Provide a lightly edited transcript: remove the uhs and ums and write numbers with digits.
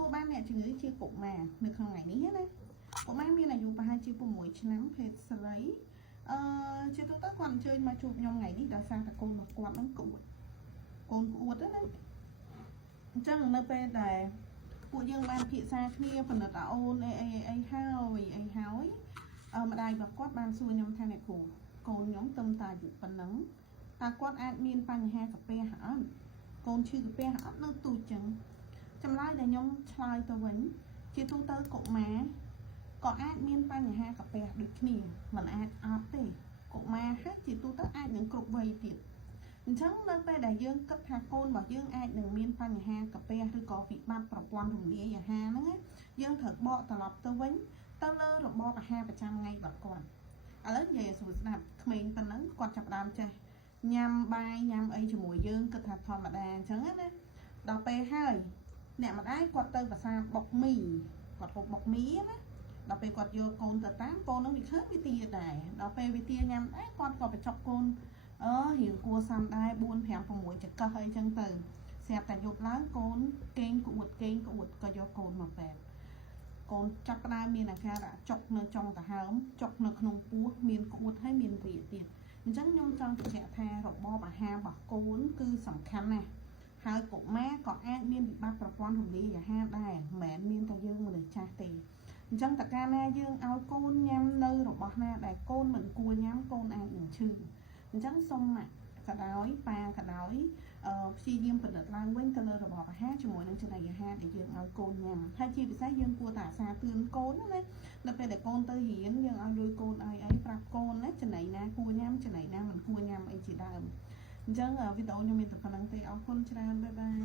ตัวบ้านเนี่ยจึงนี้chia cụm mà được hàng ngày ní hết đấy cụm mà miên là dùng vào hai chia của mỗi nắm phết sấy chia tôi tất còn chơi mà chụp nhau ngày đi đã sang cả côn một quạt nó côn cuột đấy chắc là nơi bên này của dương ban thị xa kia phần là tạo ôn ai hao ấy mà đây và quát ban xuôi nhóm thay này của côn nhóm tâm tài vụ phần nắng ta quát admin pan hai cà phê hả côn chưa cà phê hả nó tù chừng chăm lại để nhóm try tao vẫn chỉ tu tới cột má có admin pan hai cà phê được nè mình ad tê cột má hết chỉ tu tới ai những cột vây tiền chẳng nơi đây đại dương cấp hai côn và dương ai đừng miên pan hai cà phêឬcó vị banประពាន់រំលាយអាហារហ្នឹងយើងត្រូវបកត្រឡប់ទៅវិញទៅលើរបបអាហារប្រចាំថ្ងៃរបស់គាត់ឥឡូវនិយាយស្រួលស្ដាប់ក្មេងប៉ុណ្ណឹងគាត់ចាប់ដើមចេះញ៉ាំបាយញ៉ាំអីជាមួយយើងគិតថាធម្មតាអញ្ចឹងណាដល់ពេលហើយអ្នកម្ដាយគាត់ទៅភាសាបុកមីគាត់ពុកបុកមីណាដល់ពេលគាត់យកកូនទៅតាមកូននឹងវាឃើញវាទាដែរដល់ពេលវាទាញ៉ាំដែរគាត់ក៏បញ្ចុកកូនរៀងគួរសាំដែរ4 5 6ចង្កឹះអីចឹងទៅស្រាប់តែយប់ឡើងកូនកេងក្អួតក៏យកកូនមកពេទ្យកូនចាប់ផ្ដើមមានអាការៈចុកនៅចុងដង្ហើមចុកនៅក្នុងពោះមានក្អួតហើយមានរាទៀតអញ្ចឹងខ្ញុំចង់បញ្ជាក់ថារបបអាហាររបស់កូនគឺសំខាន់ណាស់ហើយកុមារក៏អាចមានវិបត្តិប្រព័ន្ធរំលាយអាហារដែរមិនមែនមានតែយើងមនុស្សចាស់ទេអញ្ចឹងតើកាលណាយើងឲ្យកូនញ៉ាំនៅរបស់ណាដែលកូនមិនគួរញ៉ាំកូនអាចនឹងឈឺអញ្ចឹងសូមក៏ដោយប៉ាក៏ដោយព្យាយាមផលិតឡើងវិញទៅលើរបបអាហារជាមួយនឹងចំណីអាហារដែលយើងឲ្យកូនញ៉ាំហើយជាពិសេសយើងគួរតែអាសាទឿនកូនណាដល់ពេលដែលកូនទៅរៀនយើងឲ្យលុយកូនឲ្យអីប្រាប់កូនណាចំណីណាគួរញ៉ាំចំណីណាមិនគួរញ៉ាំអីជាដើមអញ្ចឹងវីដេអូខ្ញុំមានតែប៉ុណ្្នឹងទេអរគុណច្រើនបាយបាយ